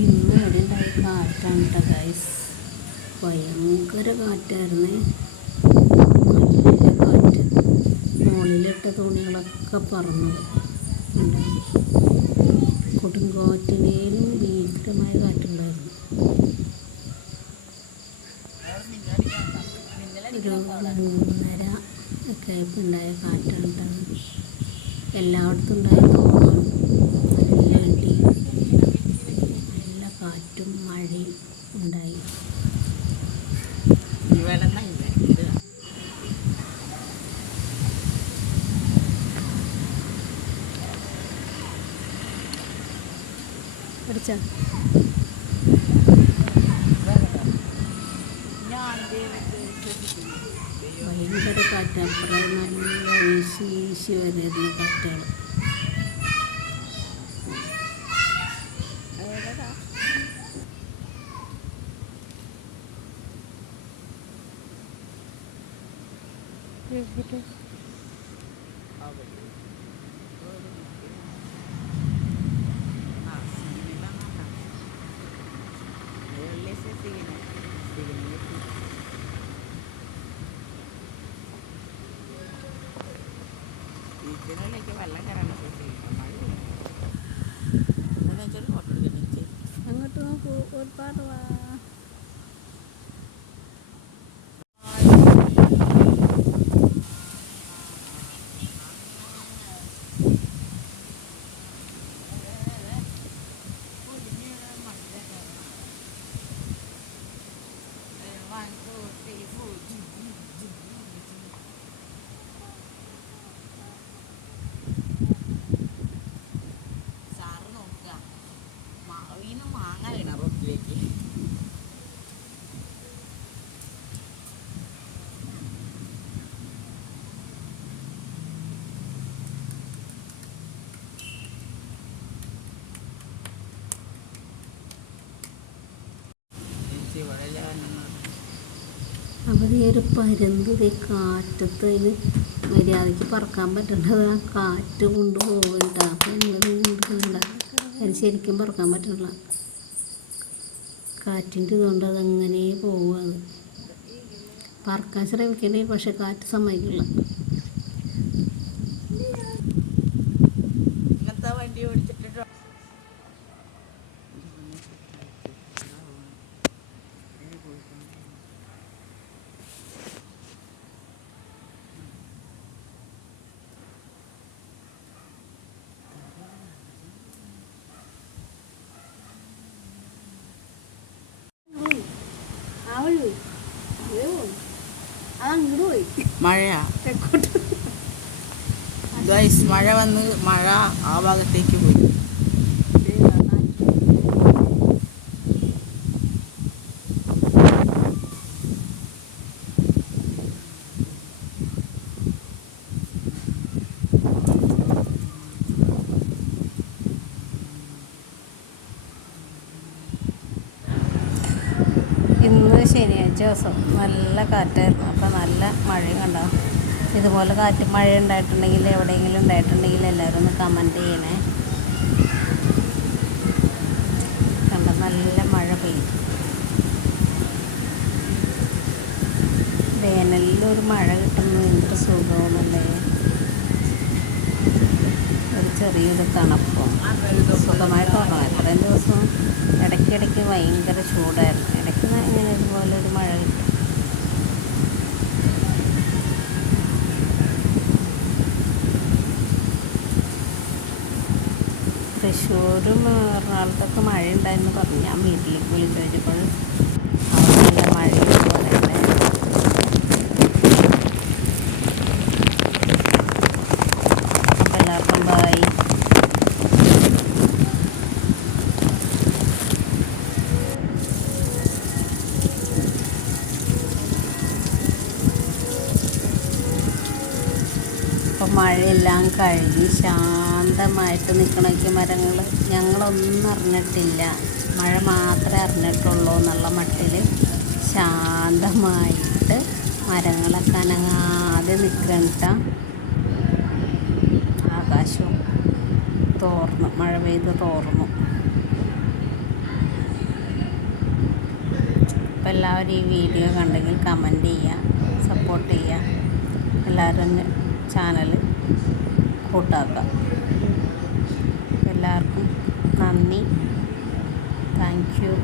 ഇന്ന് ഇവിടെ ഉണ്ടായ കാറ്റാണ് കേട്ടോ ഗൈസ്. ഭയങ്കര കാറ്റായിരുന്നേ, നല്ല കാറ്റ്. മുകളിലിട്ട തുണികളൊക്കെ പറന്നു ഉണ്ടായി. കൊടുങ്കാറ്റിനേലും ഭീകരമായ കാറ്റുണ്ടായിരുന്നു. ഒരു 3:30 ഒക്കെ ആയപ്പോൾ ഉണ്ടായ കാറ്റാണ് കേട്ടോ. എല്ലായിടത്തും ഉണ്ടായ തോന്നാണ്. നല്ല ഇടി, നല്ല കാറ്റും മഴയും ഉണ്ടായി. പഠിച്ച ഭയങ്കര കാറ്റ്. അപ്പുറം നല്ല വീശി വീശി വരുന്ന കാറ്റുകൾ. ഇതിലേക്ക് വെള്ളം കയറാൻ അങ്ങോട്ട് നോക്കൂ, ഒരുപാട് വാ. അപ്പോൾ ഈ ഒരു പരുന്ത് കാറ്റത്ത് അതിന് മര്യാദയ്ക്ക് പറക്കാൻ പറ്റേണ്ടത് ആ കാറ്റ് കൊണ്ടുപോകണ്ട. അപ്പോൾ ഞങ്ങൾ അതിന് ശരിക്കും പറക്കാൻ പറ്റണില്ല. കാറ്റിൻ്റെ ഇതുകൊണ്ട് അതങ്ങനെ പോവുകയാണ്. പറക്കാൻ ശ്രമിക്കണ്ടേ, പക്ഷെ കാറ്റ് സമ്മതിക്കില്ല. വണ്ടി ഓടിച്ചിട്ട് മഴയാ ഗൈസ്, മഴ വന്ന് മഴ ആ ഭാഗത്തേക്ക് പോയി. ഇന്ന് ശനിയാഴ്ച ദിവസം നല്ല കാറ്റായിരുന്നു. അപ്പോൾ നല്ല മഴയും കണ്ടോ. ഇതുപോലെ കാറ്റ് മഴ ഉണ്ടായിട്ടുണ്ടെങ്കിൽ, എവിടെയെങ്കിലും ഉണ്ടായിട്ടുണ്ടെങ്കിൽ എല്ലാവരും ഒന്ന് കമൻറ്റ് ചെയ്യണേ. കണ്ടോ, നല്ല മഴ പെയ്യും. വേനലിലൊരു മഴ കിട്ടുന്നത് എന്തൊരു സുഖമാണല്ലേ. ഒരു ചെറിയൊരു തണുപ്പും സുഖമായിട്ട് ഉറങ്ങാം. ഇത്രയും ദിവസം ഇടയ്ക്കിടയ്ക്ക് ഭയങ്കര ചൂടായിരുന്നു. ഇടയ്ക്ക് ഇങ്ങനെ ഇതുപോലെ ഒരു മഴ കിട്ടും. തൃശ്ശൂരും എറണാകുളത്തൊക്കെ മഴ ഉണ്ടായെന്ന് പറഞ്ഞു. ഞാൻ വീട്ടിലേക്ക് വിളിച്ചു ചോദിച്ചപ്പോൾ അവിടെ നല്ല മഴയും പറയണ്ടേ. അപ്പോൾ എല്ലാവർക്കും ബായ്. അപ്പോൾ മഴയെല്ലാം കഴിഞ്ഞ് ശാന്തമായിട്ട് നിൽക്കണമൊക്കെ മരങ്ങൾ. ഞങ്ങളൊന്നും അറിഞ്ഞിട്ടില്ല, മഴ മാത്രമേ അറിഞ്ഞിട്ടുള്ളൂ എന്നുള്ള മട്ടിൽ ശാന്തമായിട്ട് മരങ്ങളൊക്കെ അനങ്ങാതെ നിൽക്കണ്ട. ആകാശവും തോർന്നു, മഴ പെയ്ത് തോർന്നു. അപ്പോൾ എല്ലാവരും ഈ വീഡിയോ കണ്ടെങ്കിൽ കമൻറ്റ് ചെയ്യുക, സപ്പോർട്ട് ചെയ്യുക, എല്ലാവരും ചാനൽ കൂട്ടാക്കുക. എല്ലാവർക്കും നന്ദി. Thank you.